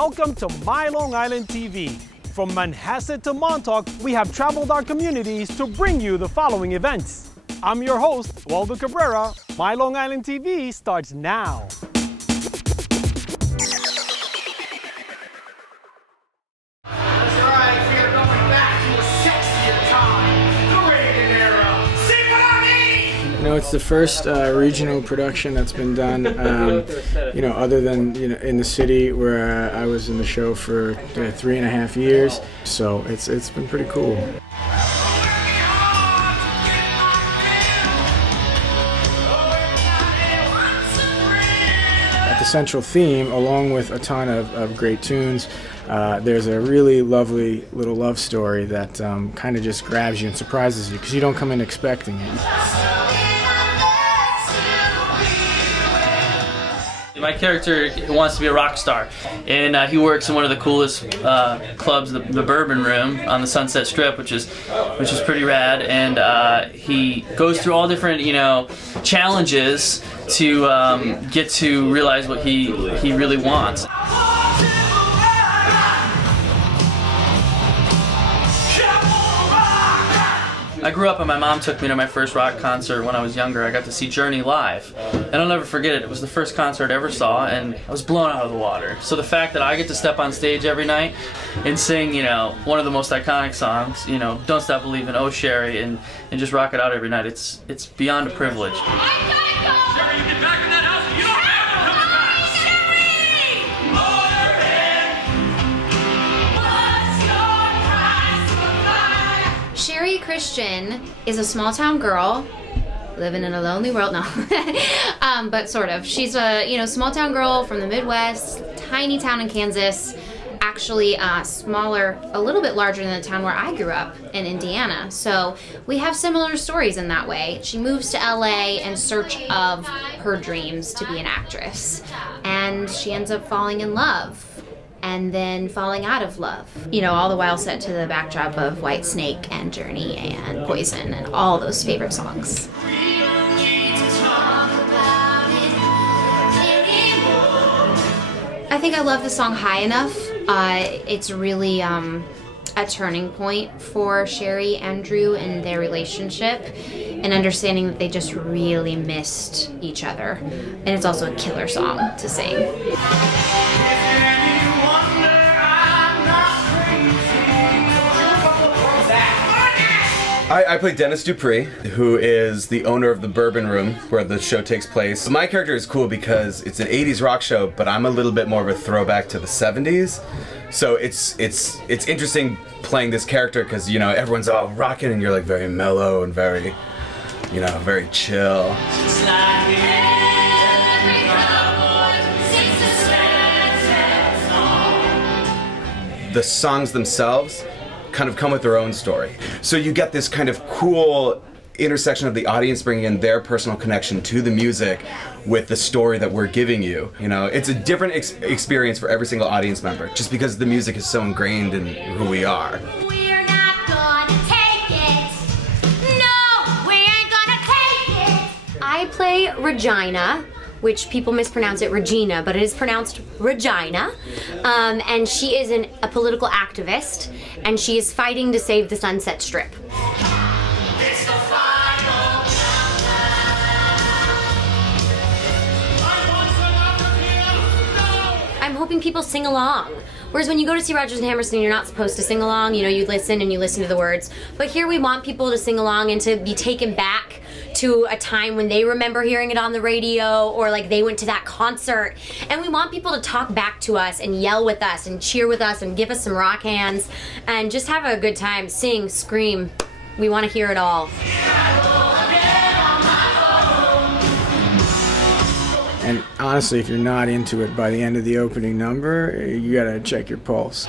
Welcome to My Long Island TV. From Manhasset to Montauk, we have traveled our communities to bring you the following events. I'm your host, Waldo Cabrera. My Long Island TV starts now. You know, it's the first regional production that's been done, you know, other than, you know, in the city where I was in the show for 3.5 years. So it's been pretty cool. At the central theme, along with a ton of great tunes, there's a really lovely little love story that kind of just grabs you and surprises you because you don't come in expecting it. My character wants to be a rock star, and he works in one of the coolest clubs, the Bourbon Room on the Sunset Strip, which is pretty rad. And he goes through all different, you know, challenges to get to realize what he really wants. I grew up and my mom took me to my first rock concert when I was younger. I got to see Journey live, and I'll never forget it. It was the first concert I ever saw, and I was blown out of the water. So the fact that I get to step on stage every night and sing, you know, one of the most iconic songs, you know, Don't Stop Believin', Oh Sherry, and just rock it out every night, it's beyond a privilege. Sherry, you get back in that house and you don't have to come back! Sherry! Sherry Christian is a small town girl living in a lonely world. No, but sort of. She's a small town girl from the Midwest, tiny town in Kansas. Actually, smaller, a little bit larger than the town where I grew up in Indiana. So we have similar stories in that way. She moves to LA in search of her dreams to be an actress, and she ends up falling in love. And then falling out of love. You know, all the while set to the backdrop of Whitesnake and Journey and Poison and all those favorite songs. I think I love the song High Enough. It's really a turning point for Sherry and Drew in their relationship and understanding that they just really missed each other. And it's also a killer song to sing. I play Dennis Dupree, who is the owner of the Bourbon Room, where the show takes place. My character is cool because it's an 80s rock show, but I'm a little bit more of a throwback to the 70s. So it's interesting playing this character because, you know, everyone's all rocking and you're like very mellow and very, you know, very chill. The songs themselves kind of come with their own story. So you get this kind of cool intersection of the audience bringing in their personal connection to the music with the story that we're giving you. You know, it's a different experience for every single audience member, just because the music is so ingrained in who we are. We're not gonna take it. No, we ain't gonna take it. I play Regina, which people mispronounce it Regina, but it is pronounced Regina. And she is a political activist, and she is fighting to save the Sunset Strip. It's the final countdown. I'm hoping people sing along. Whereas when you go to see Rodgers and Hammerstein, you're not supposed to sing along. You know, you listen and you listen to the words. But here we want people to sing along and to be taken back to a time when they remember hearing it on the radio, or like they went to that concert. And we want people to talk back to us and yell with us and cheer with us and give us some rock hands and just have a good time. Sing, scream. We want to hear it all. And honestly, if you're not into it by the end of the opening number, you gotta check your pulse.